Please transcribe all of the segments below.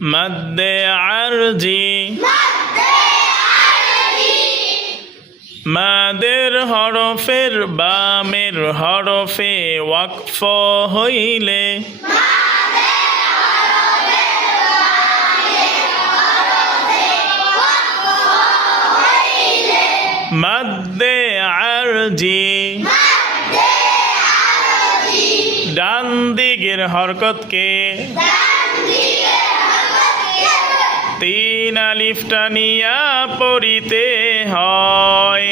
মাদ্দে আরজি মাদের হরফের বামের হরফে ওয়াকফ হইলে মাদ্দে আরজি ডান দিকের হরকতকে তিন আলিফ টানিয়া পড়িতে হয়।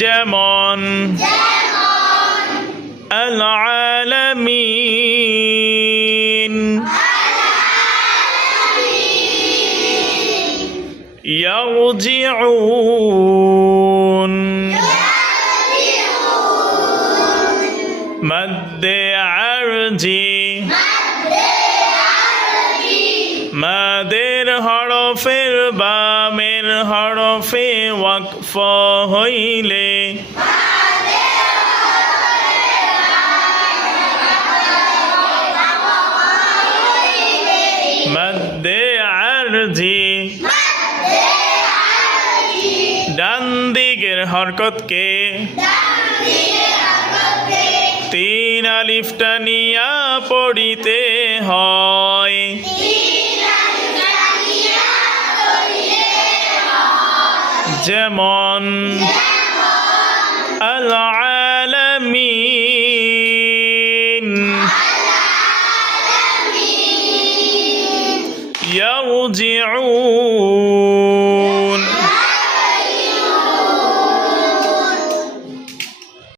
যেমন আল আলামিন ইয়ারজিউন মাদ্দে আরজি মাদের হরফের বামের হরফে ওয়াকফ হইলে মাদ্দে আরজি ডান দিকের হরকতকে তিন আলিফ টানিয়া পড়িতে হয়। যেমন আল আলামিন ইয়ারজিউন